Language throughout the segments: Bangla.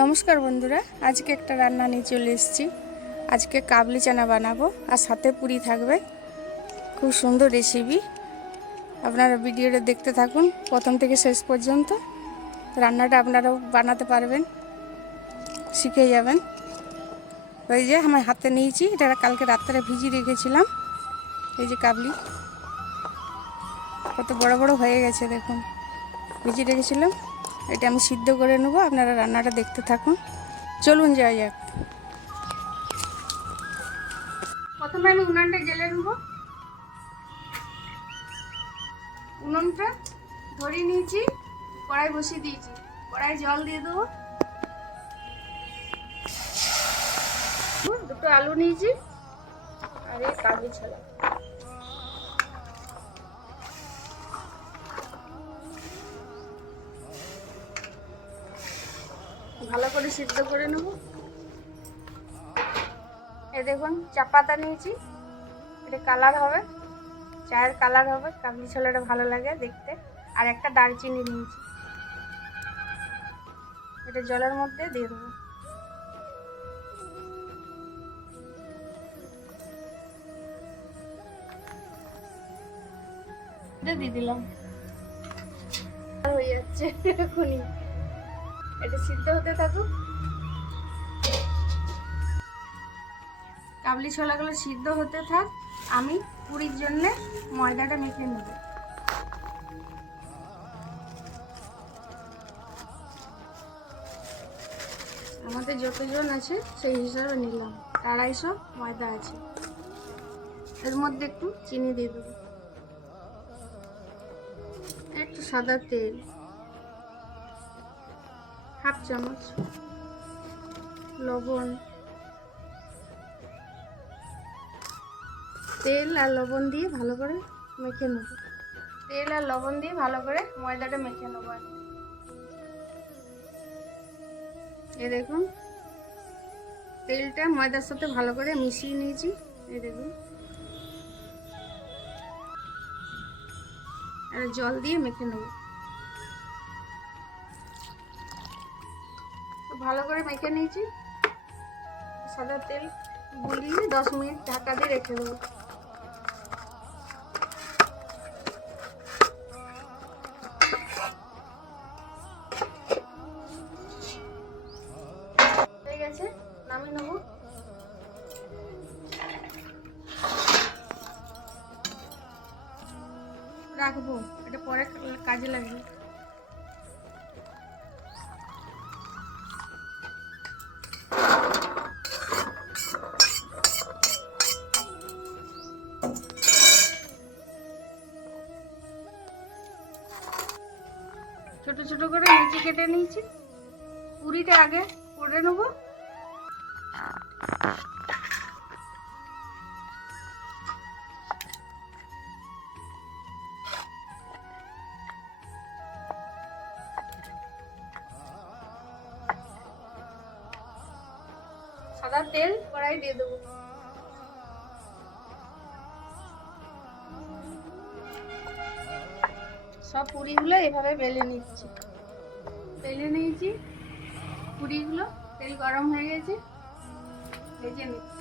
নমস্কার বন্ধুরা, আজকে একটা রান্না নিয়ে চলে এসেছি। আজকে কাবলি চানা বানাবো আর সাথে পুরি থাকবে। খুব সুন্দর রেসিপি, আপনারা ভিডিওটা দেখতে থাকুন প্রথম থেকে শেষ পর্যন্ত। রান্নাটা আপনারাও বানাতে পারবেন, শিখে যাবেন। ওই যে আমার হাতে নিয়েছি, এটা কালকে রাত্রে ভিজিয়ে রেখেছিলাম। এই যে কাবলি কত বড় বড় হয়ে গেছে দেখুন, ভিজিয়ে রেখেছিলাম। এটা আমি সিদ্ধ করে নেবো, আপনারা রান্নাটা দেখতে থাকুন। চলুন যাওয়া যাক। প্রথমে আমি উনানটা জ্বেলে নেব। উনুনটা ধরিয়ে নিয়েছি, কড়াই বসিয়ে দিয়েছি। কড়াই জল দিয়ে দেবো। দুটো আলু নিয়েছি আর এই কাবলি ছোলা। ভালো করে সিদ্ধ করে নেব। এই দেখুন চা পাতা নিয়েছি, এটা কালার হবে, চায়ের কালার হবে, কাবলি ছোলাটা ভালো লাগে দেখতে। আর একটা দারচিনি নিয়েছি, এটা জলের মধ্যে দিয়ে দেবো। দিয়ে দিলাম, হয়ে যাচ্ছে এখনই। এটা সিদ্ধ হতে থাকুক। কাবলি ছোলাগুলো সিদ্ধ হতে থাক, আমি পুরির জন্য ময়দাটা মেখে নেব। আমাদের যতজন আছে সেই হিসাবে নিলাম। 250 ময়দা আছে। এর মধ্যে একটু চিনি দিয়ে দেবো, একটু সাদা তেল, হাফ চামচ লবণ। তেল আর লবণ দিয়ে ভালো করে মেখে নেব। তেল আর লবণ দিয়ে ভালো করে ময়দাটা মেখে নেব। এই দেখুন তেলটা ময়দার সাথে ভালো করে মিশিয়ে নিয়েছি। এই দেখুন, আর জল দিয়ে মেখে নেব। ভালো করে মেখে নিয়েছি। সাদা তেল গুলিয়ে 10 মিনিট ঢাকা দিয়ে রেখে দেবো। হয়ে গেছে, নামিয়ে নেব। রাখবো, এটা পরে কাজে লাগবে। ছোট ছোট করে নিচে কেটে নিয়েছি। পুরিটা আগে করে নেব। সাদা তেল কড়াই দিয়ে দেবো। সব পুরিগুলো এভাবে বেলে নিচ্ছি। বেলে নিয়েছি পুরিগুলো, তেল গরম হয়ে গেছে, ভেজে নিচ্ছি।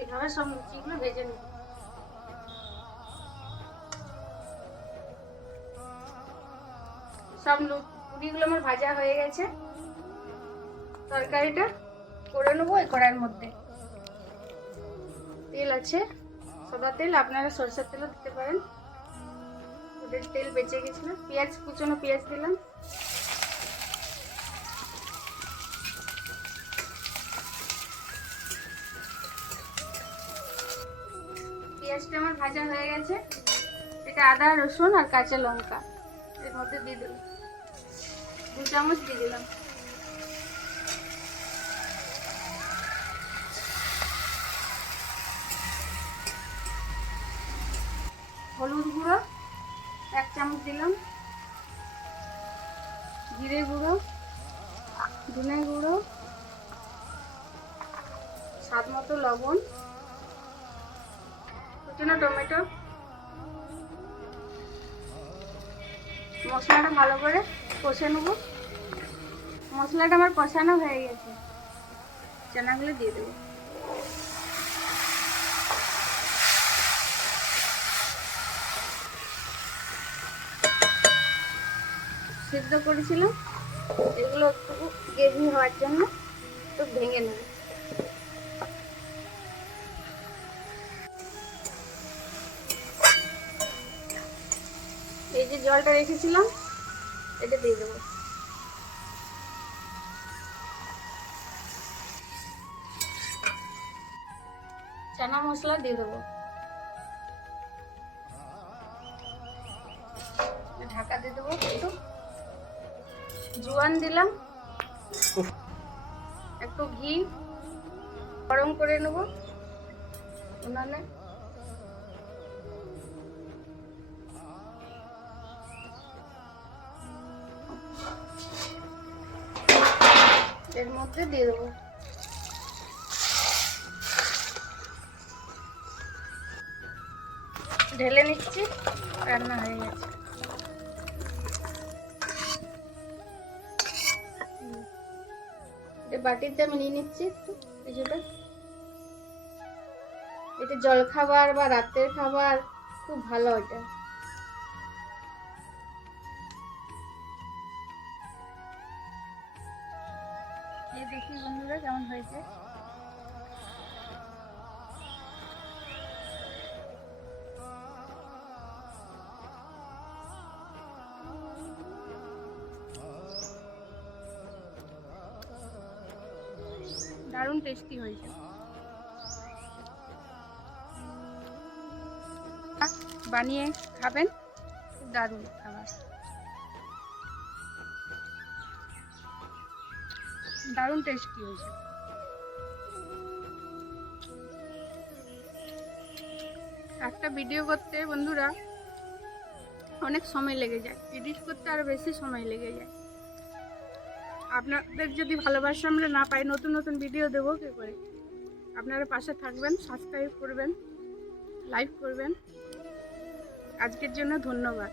এইভাবে সব লুচিগুলো ভেজে নেব। সব পুরিগুলো আমার ভাজা হয়ে গেছে। তরকারিটা করে নেবো এই কড়াইয়ের মধ্যে। তেল আছে, সাদা তেল, আপনারা সরষের তেলও দিতে পারেন। ওদের তেল বেঁচে গেছিল। পেঁয়াজ, কুচনো পেঁয়াজ দিলাম। পেঁয়াজটা আমার ভাজা হয়ে গেছে। এটা আদা, রসুন আর কাঁচা লঙ্কা এর মধ্যে দিয়ে দেবো। 2 চামচ দিয়ে দিলাম। হলুদ গুঁড়ো 1 চামচ দিলাম, জিরে গুঁড়ো, ধনে গুঁড়ো, স্বাদ মতো লবণ, কুচানো টমেটো। মশলাটা ভালো করে কষে নেব। মশলাটা আমার কষানো হয়ে গেছে, চানাগুলো দিয়ে দেবো। সিদ্ধ করেছিলাম, এগুলো একটু গ্রেভি হওয়ার জন্য একটু ভেঙে নেব। এই যে জলটা রেখেছিলাম এটা দিয়ে দেবো। চানা মশলা দিয়ে দেবো, ঢাকা দিয়ে দেবো। একটু জোয়ান দিলাম, একটু ঘি গরম করে নেব উনানে। এর মধ্যে দিয়ে দেবো। ঢেলে নিচ্ছি, রান্না হয়ে গেছে। বাটিতে আমি নিয়ে নিচ্ছি একটু কিছুটা। এটা জল খাবার বা রাতের খাবার খুব ভালো। এটা এই দেখি বন্ধুরা কেমন হয়েছে। দারুণ টেস্টি হয়েছে। বানিয়ে খাবেন, খুব দারুণ খাবার, দারুণ টেস্টি হয়েছে। একটা ভিডিও করতে বন্ধুরা অনেক সময় লেগে যায়, এডিট করতে আরো বেশি সময় লেগে যায়। আপনাদের যদি ভালোবাসা আমরা না পাই, নতুন নতুন ভিডিও দেবো কী করে? আপনারা পাশে থাকবেন, সাবস্ক্রাইব করবেন, লাইক করবেন। আজকের জন্য ধন্যবাদ।